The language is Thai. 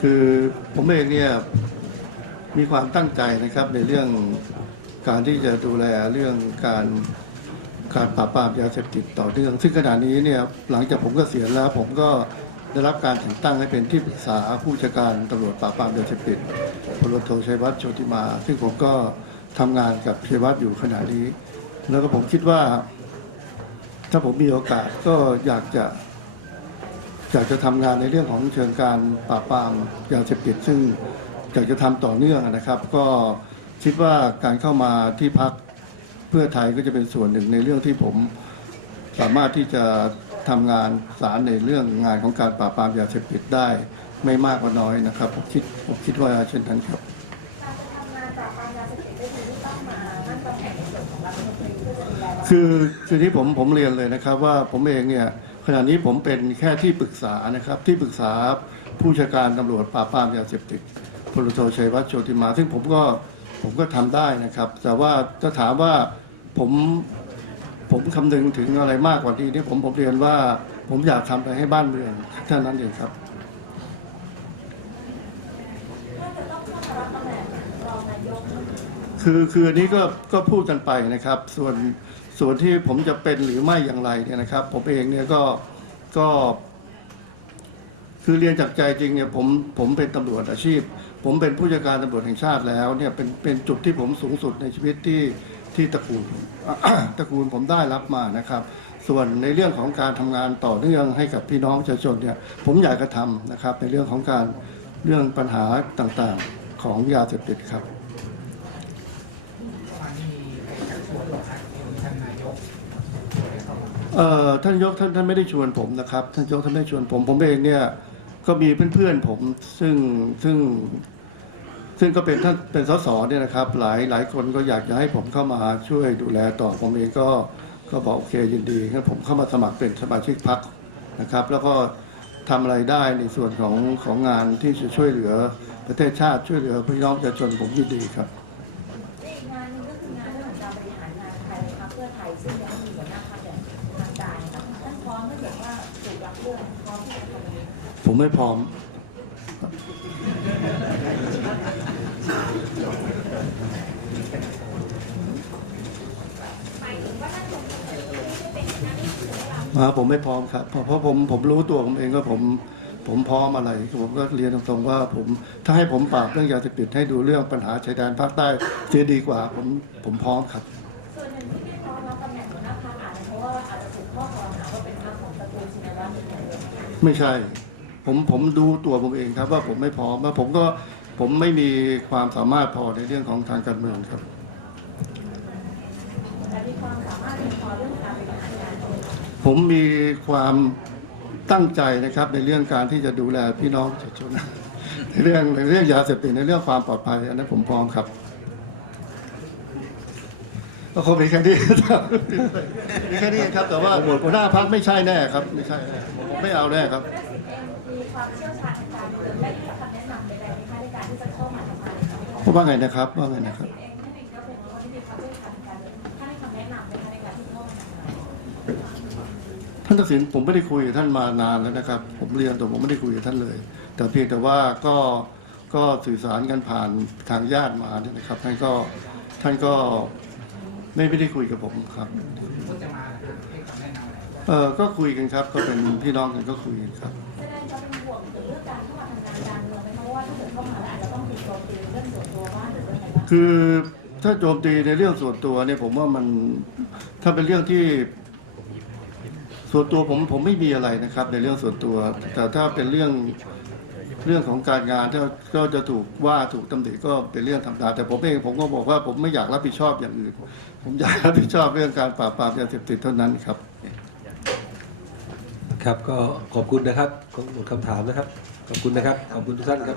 คือผมเองเนี่ยมีความตั้งใจนะครับในเรื่องการที่จะดูแลเรื่องการการปราบปรามยาเสพติดต่อเนื่อง ซึ่งขณะนี้เนี่ยหลังจากผมก็เสียแล้ว ผมก็ได้รับการแต่งตั้งให้เป็นที่ปรึกษาผู้จัดการตำรวจปราบปรามยาเสพติดพลโทชัยวัฒน์โชติมา ซึ่งผมก็ทำงานกับชัยวัฒน์อยู่ขณะนี้ แล้วก็ผมคิดว่า ถ้าผมมีโอกาสก็อยากจะ อยากจะทำงานในเรื่องของเชิงการปราบปรามยาเสพติดซึ่งอยากจะทำต่อเนื่องนะครับ ก็คิดว่าการเข้ามาที่พักเพื่อไทยก็จะเป็นส่วนหนึ่งในเรื่องที่ผม สามารถที่จะทำงานสารในเรื่องงานของการปราบปรามยาเสพติดได้ไม่มากก็น้อยนะครับผมคิดผมคิดว่าเช่นนั้นครับคือคือที่ผมผมเรียนเลยนะครับว่าผมเองเนี่ย ขณะนี้ผมเป็นแค่ที่ปรึกษานะครับ ที่ปรึกษาผู้ชาการตำรวจปราบปรามยาเสพติดพลโทชัยวัฒน์โชติมา ซึ่งผมก็ผมก็ทำได้นะครับ แต่ว่าจะถามว่าผมผมคำนึงถึงอะไรมากกว่านี้นี่ผมผมเรียนว่าผมอยากทำอะไรให้บ้านเมืองเท่านั้นเองครับคือคืออันนี้ก็ก็พูดกันไปนะครับ ส่วน ส่วนที่ผมจะเป็นหรือไม่อย่างไรเนี่ยนะครับ ผมเองเนี่ยก็ก็ คือเรียนจากใจจริงเนี่ยผมผมเป็นตำรวจอาชีพ ผมเป็นผู้จัดการตำรวจแห่งชาติแล้วเนี่ยเป็นเป็นจุดที่ผมสูงสุดในชีวิตที่ที่ตระกูลตระกูลผมได้รับมานะครับ ส่วนในเรื่องของการทำงานต่อเนื่องให้กับพี่น้องประชาชนเนี่ยผมอยากกระทำนะครับ ในเรื่องของการเรื่องปัญหาต่างๆของยาเสพติดครับ วันนี้มีชักชวนท่านท่านนายกให้ เอ่อท่านนายกท่านท่านไม่ได้ชวนผมนะครับ ท่านนายกท่านไม่ได้ชวนผม ผมเองเนี่ยก็มีเพื่อนๆผมซึ่งซึ่ง ซึ่งก็เป็นท่านเป็นสสเนี่ยนะครับ หลายหลายคนก็อยากจะให้ผมเข้ามาช่วยดูแลต่อผมเองก็ก็บอกโอเคยินดีงั้นผมเข้ามาสมัครเป็นสมาชิกพรรคนะครับ แล้วก็ทำอะไรได้ในส่วนของของงานที่จะช่วยเหลือประเทศชาติช่วยเหลือพี่น้องประชาชนผมยินดีครับ ผมไม่พร้อมอ่าผมไม่พร้อมครับเพราะเพราะผมผมรู้ตัวผมเองก็ผมผมพร้อมอะไรผมก็เรียนตรงๆว่าผมถ้าให้ผมปราบเรื่องยาเสพติดให้ดูเรื่องปัญหาชายแดนภาคใต้เสียดีกว่าผมผมพร้อมครับ ไม่ใช่ ผมผมดูตัวผมเองครับ ว่าผมไม่พร้อมว่าผมก็ผมไม่มีความสามารถพอในเรื่องของทางการเมืองครับผมมีความตั้งใจนะครับในเรื่องการที่จะดูแลพี่น้องประชาชนในเรื่องในเรื่องยาเสพติดในเรื่องความปลอดภัยอันนั้นผมพร้อมครับก็คงมีแค่นี้ครับมีแค่นี้ครับ แต่ว่าหัวหน้าพักไม่ใช่แน่ครับ ไม่ใช่แน่ ไม่เอาแน่ครับ มีความเชี่ยวชาญในการเมืองได้ให้คำแนะนำใดๆไหมคะในการที่จะเข้ามาทำงานในสังคมว่าไงนะครับ ว่าไงนะครับ เองท่านเองก็เป็นคนที่มีความเชี่ยวชาญในการเมืองท่านให้คำแนะนำไหมคะในการที่เข้ามาทำงาน ท่านทักษิณผมไม่ได้คุยกับท่านมานานแล้วนะครับ ผมเรียนแต่ผมไม่ได้คุยกับท่านเลย แต่เพียงแต่ว่าก็ก็สื่อสารกันผ่านทางญาติมาเนี่ยนะครับท่านก็ท่านก็ไม่ไม่ได้คุยกับผมครับก็จ เออก็คุยกันครับ ก็เป็นพี่น้องกันก็คุยกันครับแสดงจะเป็นห่วงถึงเรื่องการเข้ามาทำงานการเมืองไหมเพราะว่าถ้าเกิดเข้ามาแล้วอาจจะต้องมีโจมตีเรื่องส่วนตัวบ้างหรือเรื่องอะไรบ้างคือถ้าโจมตีในเรื่องส่วนตัวเนี่ยผมว่ามันถ้าเป็นเรื่องที่ ส่วนตัวผมผมไม่มีอะไรนะครับ ในเรื่องส่วนตัว แต่ถ้าเป็นเรื่องเรื่องของการงานถ้าก็จะถูกว่าถูกตำหนิก็เป็นเรื่องธรรมดาแต่ผมเองผมก็บอกว่าผมไม่อยากรับผิดชอบอย่างอื่น ผมอยากรับผิดชอบเรื่องการปราบปรามยาเสพติดเท่านั้นครับ ครับก็ขอบคุณนะครับขอบคุณคำถามนะครับขอบคุณนะครับขอบคุณทุกท่านครับ